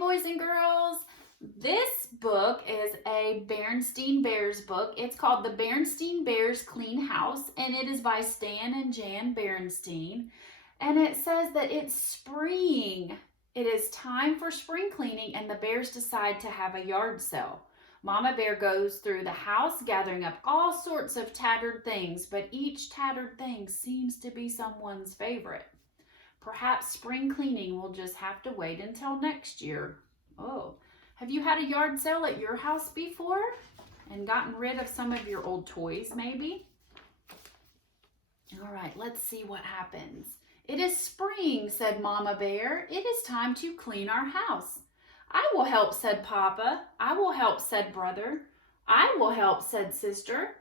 boys and girls. This book is a Berenstain Bears book. It's called The Berenstain Bears Clean House, and it is by Stan and Jan Berenstain. And it says that it's spring. It is time for spring cleaning, and the bears decide to have a yard sale. Mama Bear goes through the house, gathering up all sorts of tattered things, but each tattered thing seems to be someone's favorite. Perhaps spring cleaning will just have to wait until next year. Oh, have you had a yard sale at your house before and gotten rid of some of your old toys maybe? All right, let's see what happens. It is spring, said Mama Bear. It is time to clean our house. I will help, said Papa. I will help, said Brother. I will help, said Sister.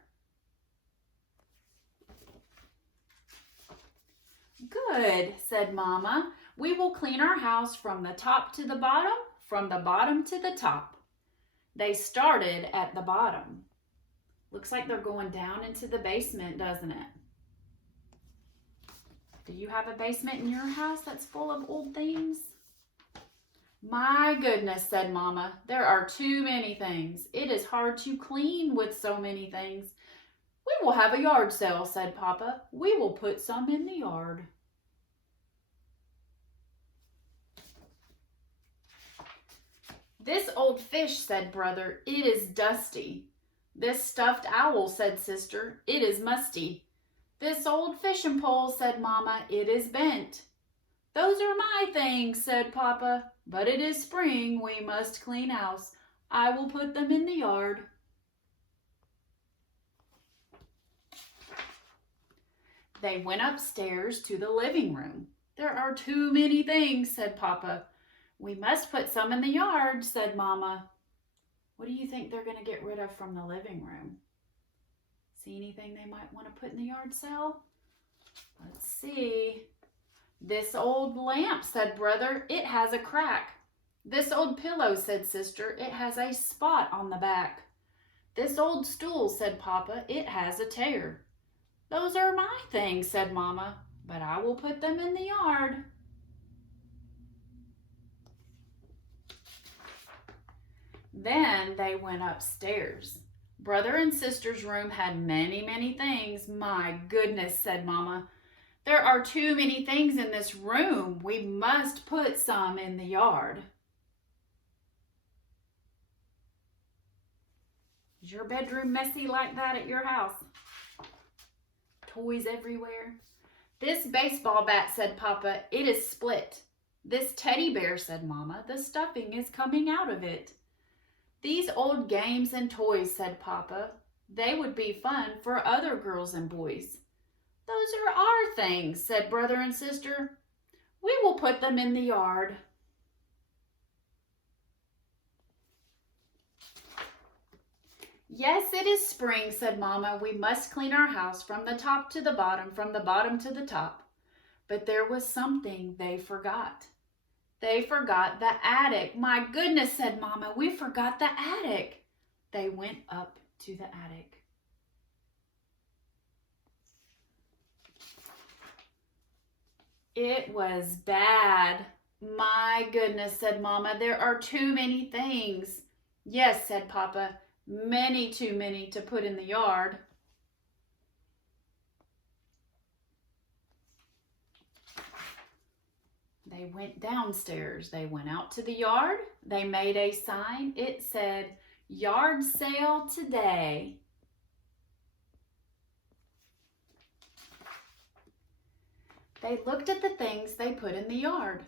Good, said Mama. We will clean our house from the top to the bottom, from the bottom to the top. They started at the bottom. Looks like they're going down into the basement, doesn't it? Do you have a basement in your house that's full of old things? My goodness, said Mama. There are too many things. It is hard to clean with so many things. We will have a yard sale, said Papa. We will put some in the yard. This old fish, said Brother, it is dusty. This stuffed owl, said Sister, it is musty. This old fishing pole, said Mama, it is bent. Those are my things, said Papa, but it is spring, we must clean house. I will put them in the yard. They went upstairs to the living room. There are too many things, said Papa. We must put some in the yard, said Mama. What do you think they're going to get rid of from the living room? See anything they might want to put in the yard sale? Let's see. This old lamp, said Brother, it has a crack. This old pillow, said Sister, it has a spot on the back. This old stool, said Papa, it has a tear. Those are my things, said Mama, but I will put them in the yard. Then they went upstairs. Brother and Sister's room had many, many things. My goodness, said Mama. There are too many things in this room. We must put some in the yard. Is your bedroom messy like that at your house? Toys everywhere. This baseball bat, said Papa, it is split. This teddy bear, said Mama, the stuffing is coming out of it. These old games and toys, said Papa, they would be fun for other girls and boys. Those are our things, said Brother and Sister. We will put them in the yard. Yes, it is spring, said Mama. We must clean our house from the top to the bottom, from the bottom to the top. But there was something they forgot. They forgot the attic. My goodness, said Mama, we forgot the attic. They went up to the attic. It was bad. My goodness, said Mama, there are too many things. Yes, said Papa, many too many to put in the yard. They went downstairs. They went out to the yard. They made a sign. It said, yard sale today. They looked at the things they put in the yard.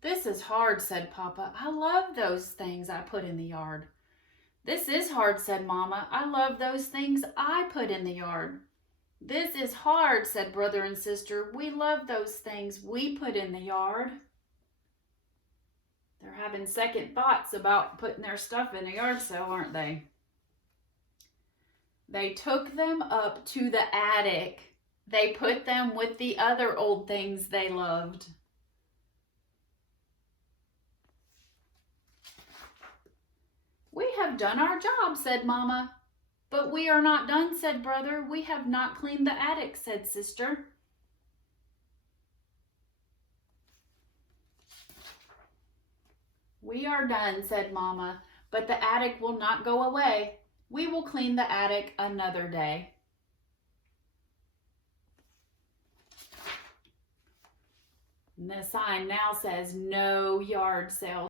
This is hard, said Papa. I love those things I put in the yard. This is hard, said Mama. I love those things I put in the yard. This is hard, said Brother and Sister. We love those things we put in the yard. They're having second thoughts about putting their stuff in a yard sale, aren't they? They took them up to the attic. They put them with the other old things they loved. We have done our job, said Mama. But we are not done, said Brother. We have not cleaned the attic, said Sister. "We are done," said Mama, "but the attic will not go away. We will clean the attic another day." And the sign now says, "No yard sale